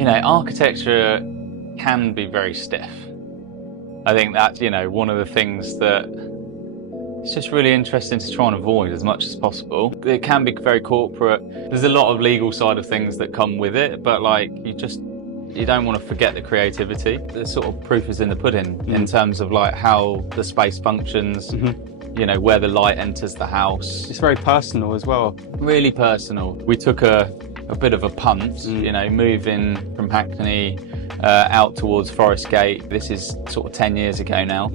You know, architecture can be very stiff. I think that's, one of the things that it's just really interesting to try and avoid as much as possible. It can be very corporate. There's a lot of legal side of things that come with it, but you don't want to forget the creativity. The sort of proof is in the pudding in terms of how the space functions, where the light enters the house. It's very personal as well. Really personal. We took a bit of a punt, moving from Hackney out towards Forest Gate. This is sort of 10 years ago now.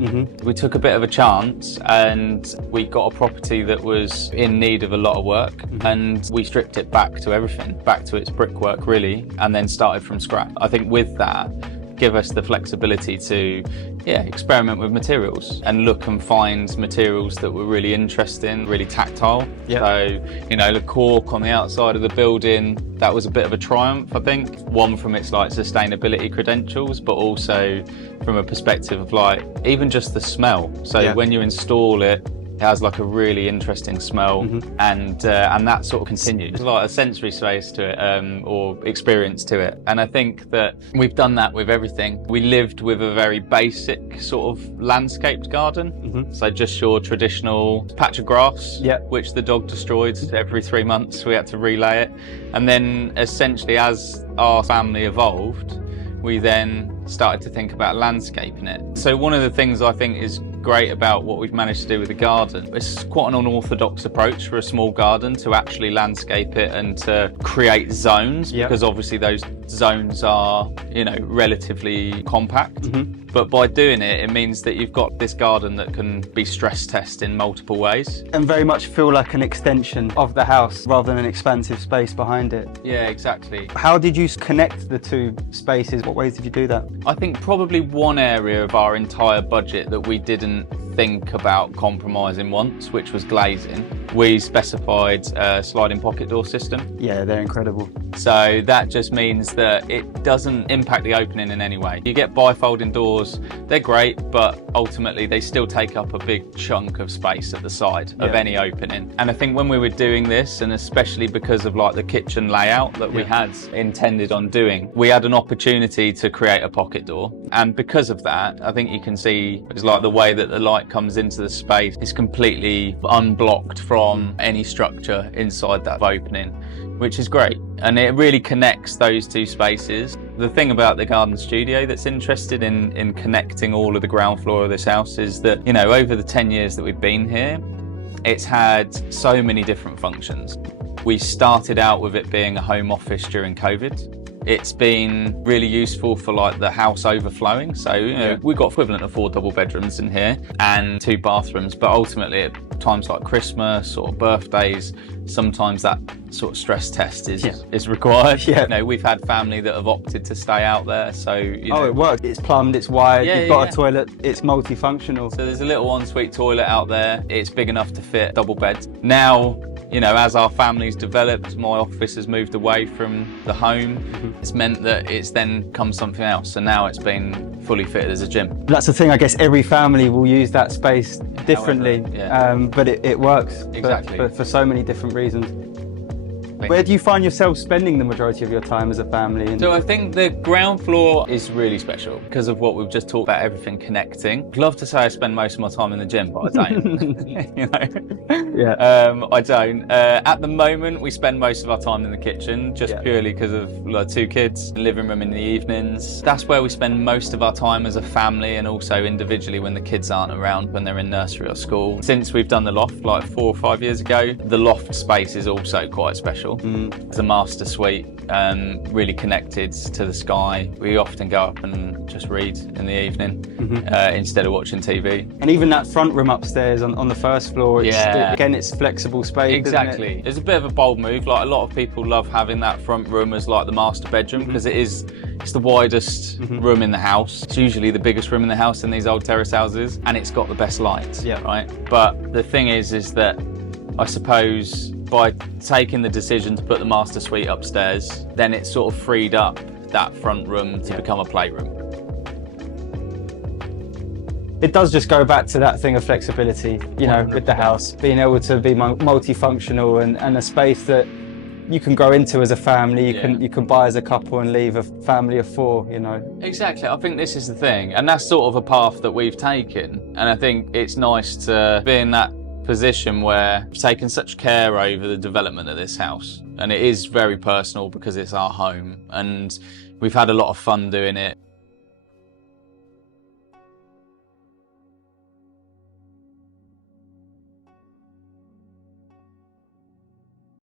We took a bit of a chance and we got a property that was in need of a lot of work, and we stripped it back to everything, back to its brickwork really, and then started from scratch. I think with that, give us the flexibility to experiment with materials and look and find materials that were really interesting, really tactile. So, the cork on the outside of the building, that was a bit of a triumph, I think. One from its sustainability credentials, but also from a perspective of even just the smell. So when you install it, it has a really interesting smell, and that sort of continues. There's a sensory space to it, or experience to it. And I think that we've done that with everything. We lived with a very basic sort of landscaped garden. So just your traditional patch of grass, which the dog destroyed every 3 months. We had to relay it. And then essentially as our family evolved, we then started to think about landscaping it. So one of the things I think is great about what we've managed to do with the garden, it's quite an unorthodox approach for a small garden to actually landscape it and to create zones, because obviously those zones are, relatively compact. But by doing it, it means that you've got this garden that can be stress tested in multiple ways. And very much feel like an extension of the house rather than an expansive space behind it. Yeah, exactly. How did you connect the two spaces? What ways did you do that? I think probably one area of our entire budget that we didn't think about compromising once, which was glazing. We specified a sliding pocket door system. Yeah, they're incredible. So that just means that it doesn't impact the opening in any way. You get bifolding doors, they're great, but ultimately they still take up a big chunk of space at the side of any opening. And I think when we were doing this, and especially because of the kitchen layout that we had intended on doing, we had an opportunity to create a pocket door. And because of that, I think you can see it's the way that the light comes into the space is completely unblocked from any structure inside that opening, which is great. And it really connects those two spaces. The thing about the garden studio that's interested in connecting all of the ground floor of this house is that, over the 10 years that we've been here, it's had so many different functions. We started out with it being a home office during COVID. It's been really useful for the house overflowing. So, we've got equivalent of 4 double bedrooms in here and 2 bathrooms, but ultimately at times like Christmas or birthdays, sometimes that sort of stress test is required. We've had family that have opted to stay out there. So, it works. It's plumbed, it's wired, you've got a toilet, it's multifunctional. So there's a little ensuite toilet out there. It's big enough to fit double beds. Now, as our family's developed, my office has moved away from the home. It's meant that it's then come something else. So now it's been fully fitted as a gym. That's the thing, I guess every family will use that space differently, but it works for so many different reasons. Where do you find yourself spending the majority of your time as a family? So I think the ground floor is really special because of what we've just talked about, everything connecting. I'd love to say I spend most of my time in the gym, but I don't. I don't. At the moment, we spend most of our time in the kitchen, just purely because of 2 kids, living room in the evenings. That's where we spend most of our time as a family, and also individually when the kids aren't around, when they're in nursery or school. Since we've done the loft 4 or 5 years ago, the loft space is also quite special. It's a master suite, really connected to the sky. We often go up and just read in the evening instead of watching TV. And even that front room upstairs on the first floor, it's flexible space. Exactly. Isn't it? It's a bit of a bold move. A lot of people love having that front room as the master bedroom because it's the widest room in the house. It's usually the biggest room in the house in these old terrace houses, and it's got the best light. Right. But the thing is that I suppose by taking the decision to put the master suite upstairs, then it sort of freed up that front room to become a playroom. It does just go back to that thing of flexibility, with the house, being able to be multifunctional and a space that you can grow into as a family. You can buy as a couple and leave a family of 4, you know. Exactly. I think this is the thing, and that's sort of a path that we've taken. And I think it's nice to be in that position where we've taken such care over the development of this house, and it is very personal because it's our home, and we've had a lot of fun doing it.